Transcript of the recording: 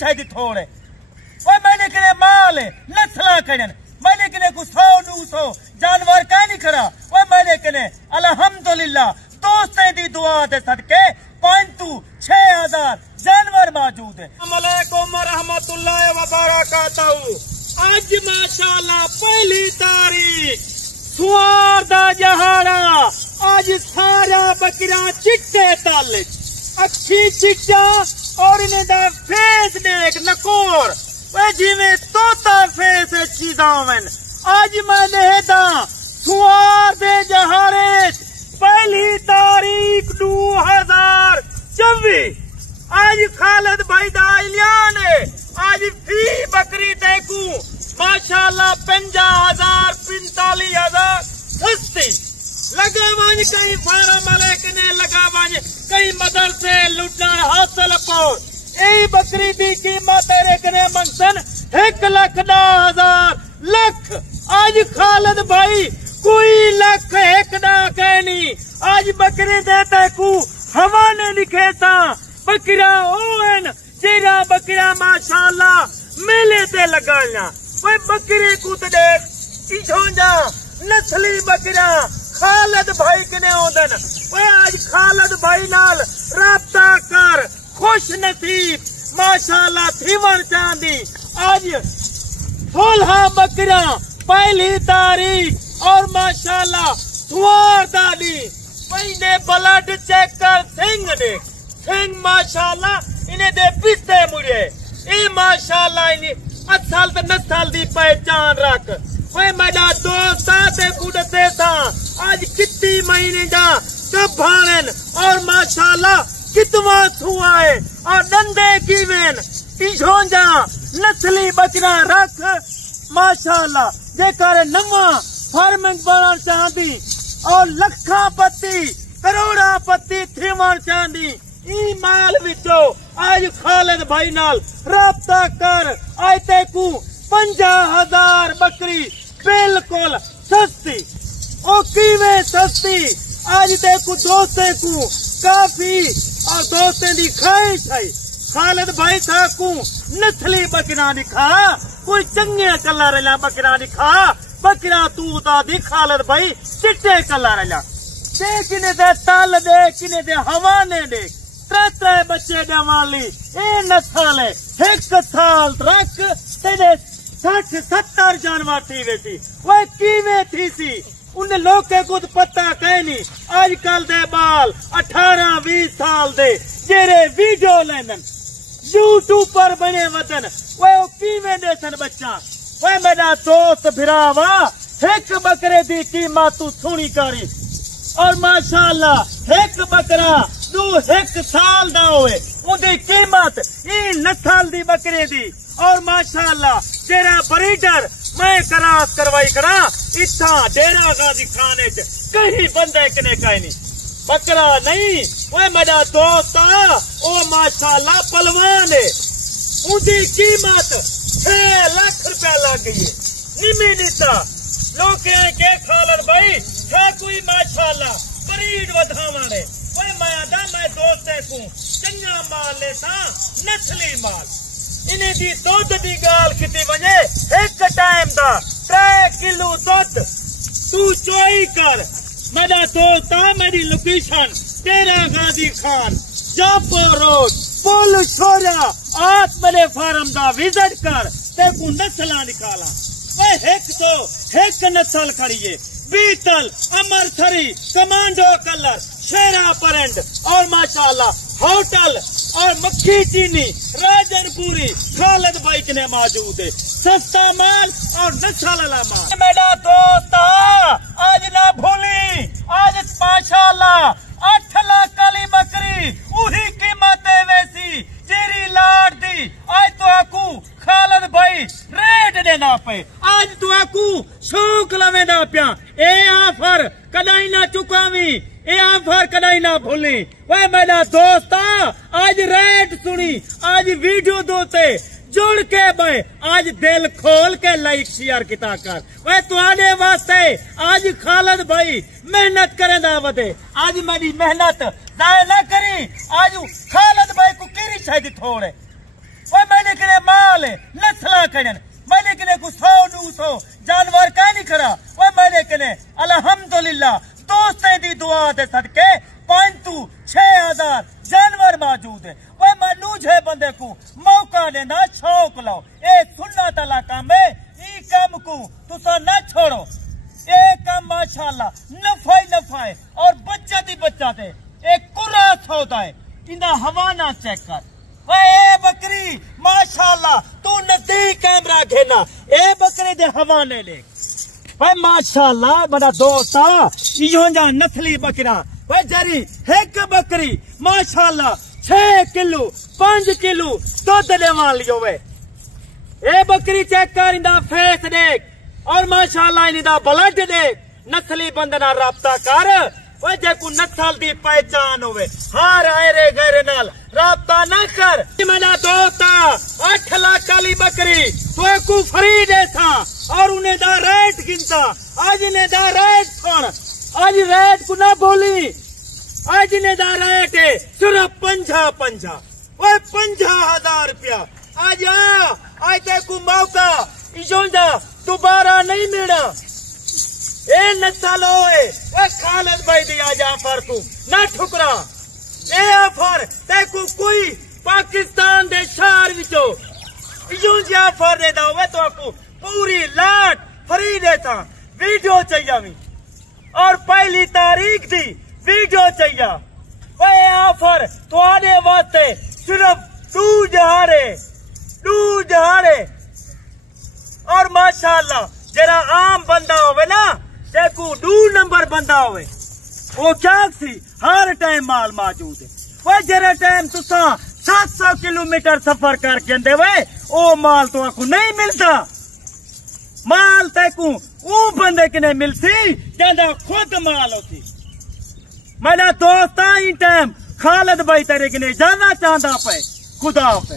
शायद थोड़े ओए मैंने किने माल नस्ला करन मैंने किने को 100-200 जानवर का नहीं खड़ा ओए मैंने किने अल्हम्दुलिल्लाह दोस्तें दी दुआ दे सदके 5-6,000 जानवर मौजूद है। अस्सलामुअलैकुम व रहमतुल्लाहि व बरकातहू। आज माशाअल्लाह पहली तारीख सुआर दा जहाड़ा आज सारा बकरा चिट्टे तल अखी चिट्टा और इन्हें दा फेस देख नकोर वे जिਵੇਂ तोता फेस चीज़ां वन आज मैंने दा सुआर दे जहाड़े पहली तारीख 2024 आज खालिद भाई दा ऐलान है आज फी बकरी देखू माशाअल्लाह 50,000 45,000 सस्ती लगा वन कई फार्म मालिक ने लगा वन कई मदरसे लुटन हासिल को यही बकरी की कीमत तेरे कने मंगसन 1,10,000 लख आज खालिद भाई कोई लख एक ना कहनी आज बकरी देते को हवा ने लिखे सा बकरा ओन जेरा बकरा माशाअल्लाह मेले ते लगाना वे बकरे को तो देख इछोंजा नस्ली बकरा खालिद भाई कने ओदन वे आज खालिद भाई नाल राब्ता कर खुश नसीब माशाअल्लाह थीवर चांदी आज 16 बकरा पहली तारीख और माशाअल्लाह सुआर दादी पहले ब्लड चेक कर सिंह माशाअल्लाह इन्हें दे पिस्ते मुड़े ये माशाअल्लाह इन्हें असल ते नस्ल दी पहचान रख ओए मेरा दोस्त ते बुढ़ते था आज कितनी महीने जा कब भाड़न और माशाअल्लाह कितना हुआ है और दंदे कीवेन इछोंजा नस्ली बकरा रख माशाअल्लाह जेकर नवा फार्मिंग बनाना चाहती और लखा पत्ती करोड़ा पत्ती थीवन चाहती ई माल विचो आज खालिद भाई नाल राब्ता कर आज तेकू 50,000 बकरी बिल्कुल सस्ती ओ कीवे सस्ती आज तेकू दोस्ते को काफी और दोस्तें दी ख्वाहिश है खालिद भाई था को नस्ली बकरा दिखा कोई चंगे कलर ला बकरा दिखा बकरा तू ता दी खालिद भाई चिट्टे कलर ला ते किने दे तल दे किने दे हवा ने दे त्रे बच्चे देवाली ए नस्ल है 1 साल रख तेरे 60-70 जानवर थी वैसी वह कीवे थी सी उन लोग को पता कह नहीं आजकल दे बाल 18-20 साल दे जेरे वीडियो लेनन यूट्यूब पर बने वतन वह कीवे दे सन बच्चा वह मेरा दोस्त फिरावा 1 बकरे दी कीमत तू सुनी करी और माशाअल्लाह 1 बकरा 1 साल दा होए उनकी कीमत ई नस्ल दी बकरे दी और माशाअल्लाह तेरा ब्रीडर मैं करास करवाई करा इतना डेरा गाजी खाने च कहीं बंदे कने कहीं नहीं बकरा नहीं वो मेरा दोस्त ओ माशाअल्लाह पलवान है उनकी कीमत 6 लाख रुपया लग गई है निमी नीता लोग के खालिद भाई था कोई माशाअल्लाह ब्रीड वधावा ने वो मैं दोस्ते को चंगा माल लेता नस्ली माल इन्हें दी दूध दी गाल किती वने 1 टाइम दा 3 किलो दूध तू चोई कर मेरा दोस्त मेरी लोकेशन तेरा गाजी खान जापो रोड पुल छोरा आज मेरे फार्म दा विजिट कर ते को नस्ला निकाला एक नस्ल खड़िए बीटल अमरथरी कमांडो कलर शेरा परंड और माशाअल्लाह होटल और मक्खी चीनी राजनपुरी खालिद भाई के मौजूद है सस्ता माल और नस्ल वाला माल मेरा दोस्त आज ना भूली आज माशाअल्लाह 8 लाख वाली बकरी उही कीमत है वैसी तेरी लाड दी आज तो आकू खालिद भाई रेट देना पे आज तो आकू शौक लवेंदा पिया ए ऑफर कदाई ना चुकावी ए ऑफर कदाई ना भूली वह मेरा दोस्त आज रेट सुनी आज वीडियो दोते जुड़ के भाई आज दिल खोल के लाइक शेयर किता कर वह तुम्हारे वास्ते आज खालिद भाई मेहनत करे दावत है आज मेरी मेहनत जाया ना करी आज खालिद भाई को केरी शायद थोड़े वह मैंने मैंने कने माल नस्ला करन मैंने कने को 100-200 जानवर कहीं नहीं खड़ा वो मैंने कने अल्हम्दुलिल्लाह दोस्तें दी दुआ दे सदके 5-6 जानवर मौजूद है वो मनु है बंदे को मौका देना शौक लो ए सुन्नत तला काम है ई काम को तुसा न छोड़ो ए काम माशाल्लाह नफा है और बच्चा है एक कुरा सौदा है इंदा हवाना चेक कर ए बकरी माशाल्लाह तू नजदीक कैमरा घेना ए बकरे दे हवाने ले भाई माशाल्लाह बड़ा दोस्ता इहो जा नस्ली बकरा भाई जरी एक बकरी माशाल्लाह 6 किलो 5 किलो दूध देवा लियो वे ए बकरी चेक कर इंदा फेस देख और माशाल्लाह इंदा ब्लड देख नस्ली बंदे नाल राब्ता कर वो जेकू नस्ल दी पहचान होवे हार आयरे गैरे नाल राब्ता न कर मेरा दोस्ता 8 लाख वाली बकरी तो को फ्री देता और उन्हें दा रेट गिनता आज ने दा रेट सुन आज रेट को ना बोली आज ने दा रेट है सिर्फ 50 वो 50,000 रुपया आज ते को मौका इजोंदा दोबारा नहीं मिलना ए नस्लो ए खालिद भाई दिया जाफर को ना ठुकरा ए आफर ते को कोई पाकिस्तान दे शहर विचो इजो जाफर दे दो वे तो को पूरी लाट फ्री देता वीडियो चाहिए और पहली तारीख दी वीडियो चाहिए वे आफर तुम्हारे वास्ते सिर्फ 2 जहारे और माशाल्लाह जरा आम बंदा होवे ना देखो 2 नंबर बंदा होवे वो क्या सी हर टाइम माल मौजूद है वो जरा टाइम तुसा 700 किलोमीटर सफर करके आंदे वे ओ माल तो आपको नहीं मिलता माल तेकू वो बंदे के नहीं मिलती ज्यादा खुद माल होती मेरा दोस्त ही टाइम खालिद भाई तेरे के नहीं जाना चाहता पे खुदा पे।